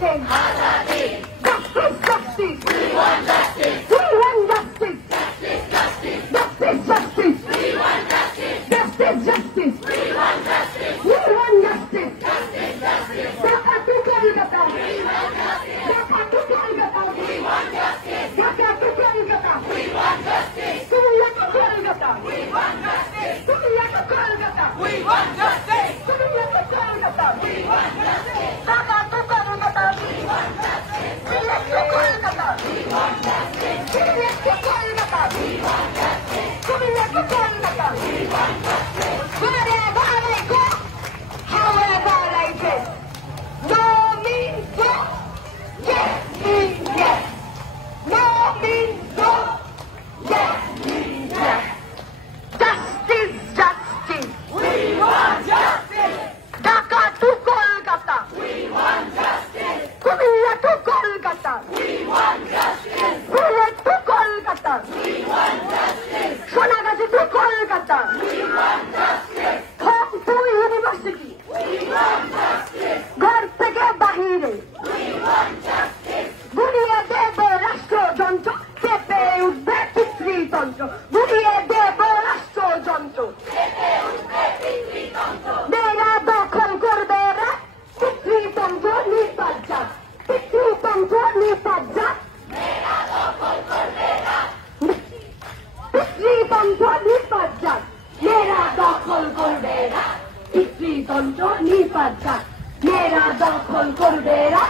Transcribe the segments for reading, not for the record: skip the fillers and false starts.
wanting justice, justice. We want justice. We want justice. Justice, justice. Justice, justice. We want justice. Justice, justice. We want justice. We want justice. Justice, justice. Dhaka to Kolkata. We want justice. Dhaka to Kolkata. We want justice. Dhaka to Kolkata. We want justice. Surya to Kolkata. We want justice. Surya to Kolkata. We want justice. Surya to Kolkata. We want justice. Dhaka to Kolkata. We want justice. Surya to Kolkata. We want justice. Surya to Kolkata. We want justice. Surya to Kolkata. We want justice. Wherever I go, however I dress, no means no, yes means yes. No means no, yes means yes. Justice, justice. We want justice. Dhaka to Kolkata. We want justice. Surya to Kolkata. We want justice. Surya to Kolkata. We want justice. Sonagachi to Kolkata. We want justice. Home to university. We want justice. ঘর থেকে বাহিরে. We want justice. গুড়িয়ে দেব রাষ্ট্রযন্ত্র, চেপে উঠবে পিতৃতন্ত্র। গুড়িয়ে দেব রাষ্ট্রযন্ত্র, চেপে উঠবে পিতৃতন্ত্র। মেয়েরা দখল করবে রা, পিতৃতন্ত্র নিপাত যাক। পিতৃতন্ত্র নিপাত যাক। মেয়েরা দখল করবে রা, পিতৃতন্ত্র নিপাত যাক। মেয়েরা দখল করবে রা, পিতৃতন্ত্র নিপাত যাক। মেয়েরা দখল করবে রা,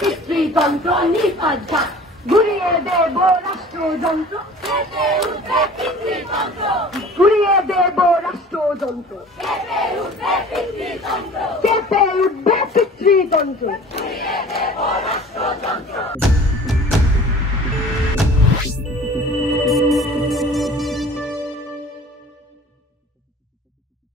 পিতৃতন্ত্র নিপাত যাক। ঘুরিয়ে দেব রাষ্ট্রযন্ত্র, চেপে উঠবে পিতৃতন্ত্র। ঘুরিয়ে দেব রাষ্ট্রযন্ত্র, চেপে উঠবে পিতৃতন্ত্র। চেপে উঠবে পিতৃতন্ত্র। ঘুরিয়ে দেব